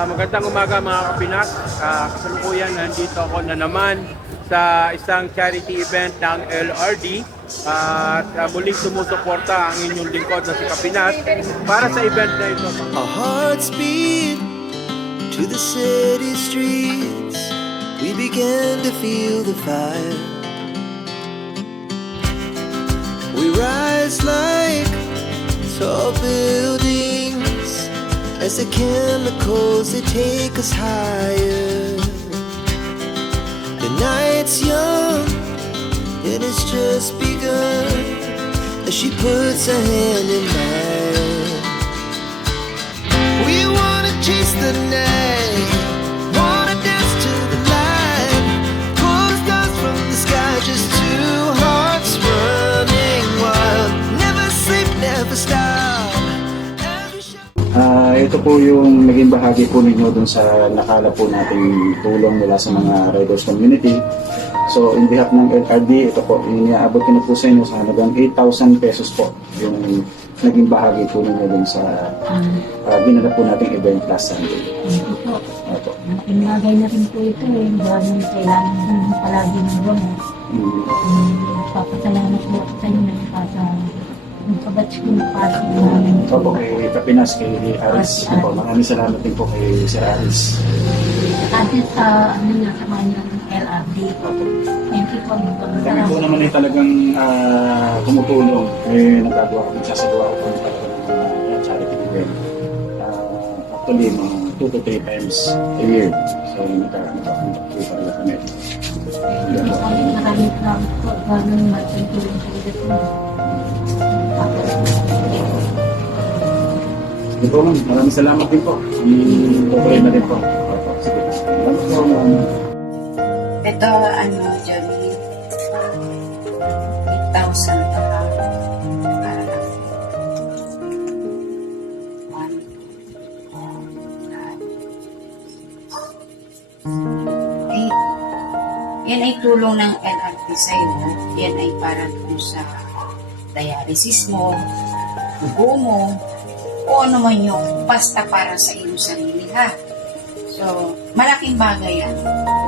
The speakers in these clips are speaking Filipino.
Magandang umaga mga kapinas. Kasalukuyan nandito ako na naman sa isang charity event ng LRD at muling sumusuporta ang inyong lingkod na si Kapinas para sa event na ito. Our hearts beat to the city streets. We began to feel the fire. We rise like tall buildings as the chemicals, they take us higher. The night's young, and it's just begun as she puts her hand in mine. We wanna chase the night, wanna dance to the light, pull stars from the sky, just two hearts running wild. Never sleep, never stop. Ito po yung naging bahagi po ninyo dun sa nakala po nating tulong mula sa mga riders community. So in behalf ng LRD, ito po, iniabot ko na po sa inyo sa halagang 8,000 pesos po yung naging bahagi po ninyo dun sa ginanap po nating event last Sunday. Ito po. Malaking bagay na rin po ito eh. Dahil kailangan din palagi ng gamot. Papasalamat po sa inyo sa yung kabatch ko na pasok namin. Opo, kay Kapinas, kay Aris. Opo, maraming salamat din po kay Sir Aris. At sa ano nga sa mga LRD po. Thank you po. Kami po naman ay talagang tumutulong. Nagagawa ko, sasagawa ko talagang charity event. Actually, mga 2 to 3 times a year. So, nagkakaroon po talaga kami. Maraming salamat po. Gano'n matutulong sa ito. Ito po, maraming salamat din po. I-tutuloy na din po. Sige. Salamat po. Ito, Johnny, 8,000 para yan ay tulong ng LRT sa'yo. Yan ay para dun sa dialysis mo, dugo mo, o ano man yung basta para sa iyong sarili, ha? So, malaking bagay yan.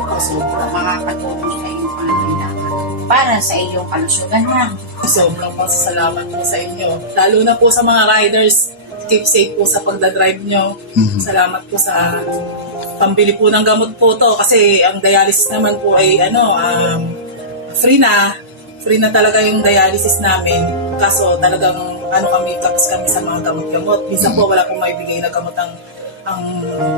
Kasi makakatulong sa iyong pangangailangan para sa iyong kalusugan, ha? Sobrang pasasalamat po sa inyo. Lalo na po sa mga riders. Keep safe po sa pagdadrive nyo. Salamat po sa pambili po ng gamot po to. Kasi ang dialysis naman po ay free na. Free na talaga yung dialysis namin. Kaso talagang tapos kami sa mga gamot-gamot. Minsan po wala pong maibigay na gamot ang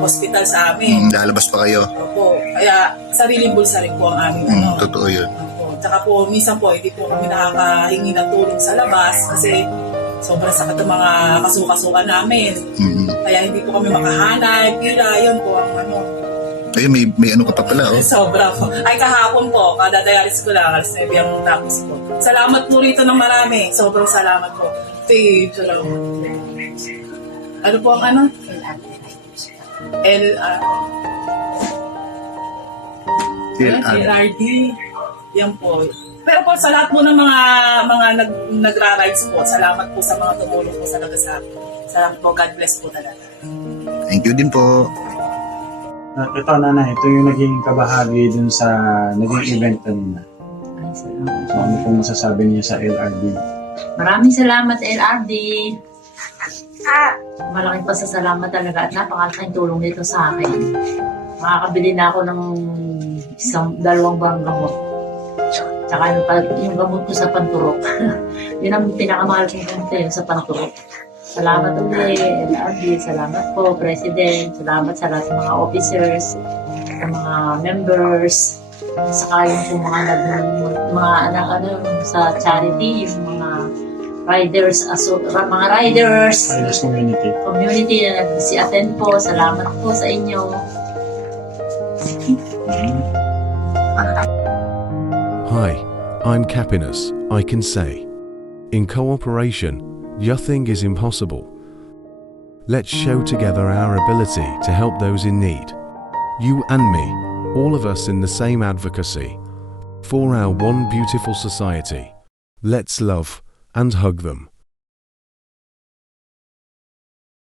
hospital sa amin. Lalabas pa kayo? Opo. Kaya sariling bulsa rin po ang amin. Totoo yun. Opo. Tsaka po, minsan po, hindi po kami nakakahingi ng tulong sa labas kasi sobrang sakit ang mga kasuka-suka namin. Kaya hindi po kami makahanay, pila, yun po ang Ayun, may ano ka pa pala, oh. Sobra po. Ay, kahapon po, kada dialysis ko lang, alas 9 ang tapos po. Salamat po rito ng marami. Sobrang salamat po. Salamat. Ano po ang LRD. Yan po. Pero po sa lahat po ng mga nagra-rides po, salamat po sa mga tumulong po talaga sa akin. Salamat po. God bless po talaga. Thank you din po. Ito, Nana, ito yung naging kabahagi dun sa naging event kanina. Ay, salamat. So, ano pong masasabi niya sa LRD? Maraming salamat, LRD. Malaking pasasalamat talaga at napakalaking tulong nito sa akin. Makakabili na ako ng 2 bang gamot. Tsaka yung gamot ko sa panturok. Yun ang pinakamahal kong gamot yun sa panturok. Salamat ulit, LRD. Salamat po, President. Salamat sa lahat ng mga officers, sa mga members, saka yung sa charity, yung mga riders, mga riders community na nag-attend po. Salamat po sa inyo. Hi, I'm Kapinas. I can say, in cooperation, nothing is impossible. Let's show together our ability to help those in need. You and me, all of us in the same advocacy. For our one beautiful society. Let's love and hug them.